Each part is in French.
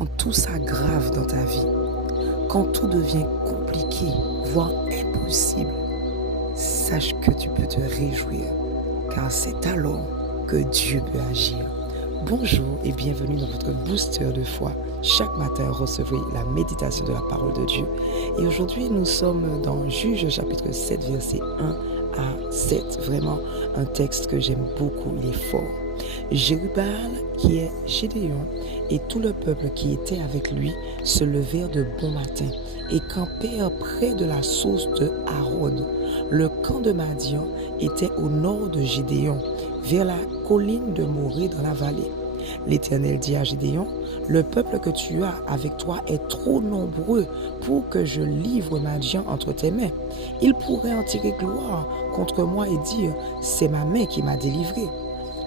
quand tout s'aggrave dans ta vie, quand tout devient compliqué, voire impossible, sache que tu peux te réjouir, car c'est alors que Dieu peut agir. Bonjour et bienvenue dans votre booster de foi. Chaque matin, recevez la méditation de la parole de Dieu. Et aujourd'hui, nous sommes dans Juge chapitre 7, verset 1 à 7. Vraiment un texte que j'aime beaucoup, il est fort. Jérubbaal, qui est Gédéon, et tout le peuple qui était avec lui se levèrent de bon matin et campèrent près de la source de Harod. Le camp de Madian était au nord de Gédéon, vers la colline de Morée dans la vallée. L'Éternel dit à Gédéon, « Le peuple que tu as avec toi est trop nombreux pour que je livre Madian entre tes mains. Il pourrait en tirer gloire contre moi et dire, « C'est ma main qui m'a délivré. »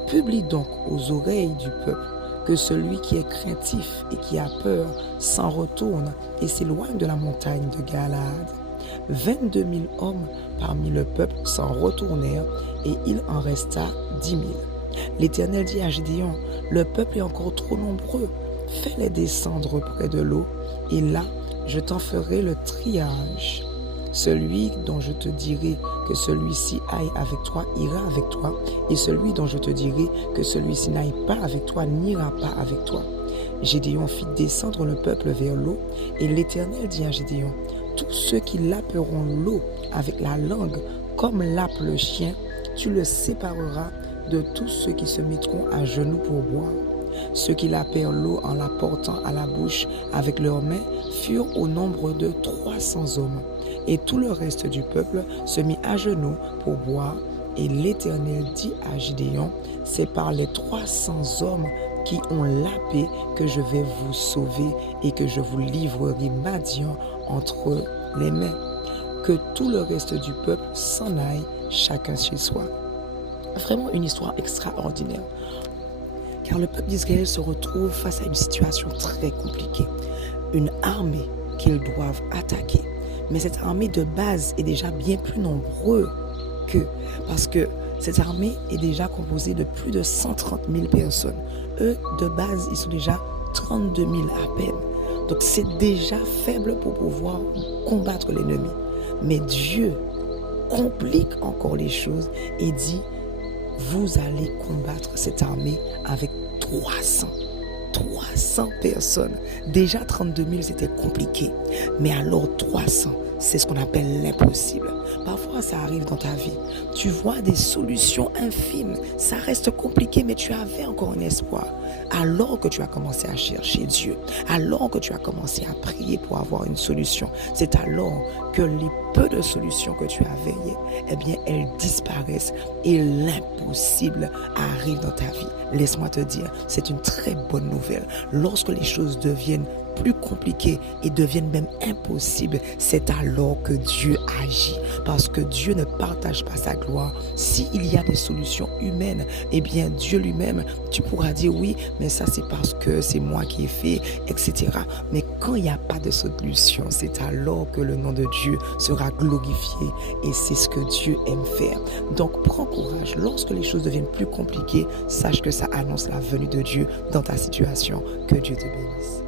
Publie donc aux oreilles du peuple que celui qui est craintif et qui a peur s'en retourne et s'éloigne de la montagne de Galaad. 22 000 hommes parmi le peuple s'en retournèrent et il en resta 10 000. L'Éternel dit à Gédéon, « Le peuple est encore trop nombreux, fais-les descendre près de l'eau et là je t'en ferai le triage. Celui dont je te dirai que celui-ci aille avec toi ira avec toi, et celui dont je te dirai que celui-ci n'aille pas avec toi n'ira pas avec toi. » Gédéon fit descendre le peuple vers l'eau, et l'Éternel dit à Gédéon, « Tous ceux qui laperont l'eau avec la langue, comme lappe le chien, tu le sépareras de tous ceux qui se mettront à genoux pour boire. » Ceux qui lapèrent l'eau en la portant à la bouche avec leurs mains furent au nombre de 300 hommes. Et tout le reste du peuple se mit à genoux pour boire. Et l'Éternel dit à Gédéon, « C'est par les 300 hommes qui ont lapé que je vais vous sauver et que je vous livrerai Madian entre les mains. Que tout le reste du peuple s'en aille, chacun chez soi. » Vraiment une histoire extraordinaire. Car le peuple d'Israël se retrouve face à une situation très compliquée. Une armée qu'ils doivent attaquer. Mais cette armée de base est déjà bien plus nombreuse qu'eux. Parce que cette armée est déjà composée de plus de 130 000 personnes. Eux, de base, ils sont déjà 32 000 à peine. Donc c'est déjà faible pour pouvoir combattre l'ennemi. Mais Dieu complique encore les choses et dit, vous allez combattre cette armée avec 300 personnes. Déjà 32 000 c'était compliqué. Mais alors 300, c'est ce qu'on appelle l'impossible. Parfois ça arrive dans ta vie. Tu vois des solutions infimes. Ça reste compliqué mais tu avais encore un espoir. Alors que tu as commencé à chercher Dieu. Alors que tu as commencé à prier pour avoir une solution. C'est alors que les peu de solutions que tu avais, eh bien elles disparaissent et l'impossible arrive dans ta vie. Laisse-moi te dire, c'est une très bonne nouvelle. Lorsque les choses deviennent plus compliquées et deviennent même impossibles, c'est alors que Dieu agit. Parce que Dieu ne partage pas sa gloire. S'il y a des solutions humaines, eh bien Dieu lui-même, tu pourras dire oui, mais ça c'est parce que c'est moi qui ai fait, etc. Mais quand il n'y a pas de solution, c'est alors que le nom de Dieu sera glorifié et c'est ce que Dieu aime faire. Donc prends courage. Lorsque les choses deviennent plus compliquées, sache que ça annonce la venue de Dieu dans ta situation. Que Dieu te bénisse.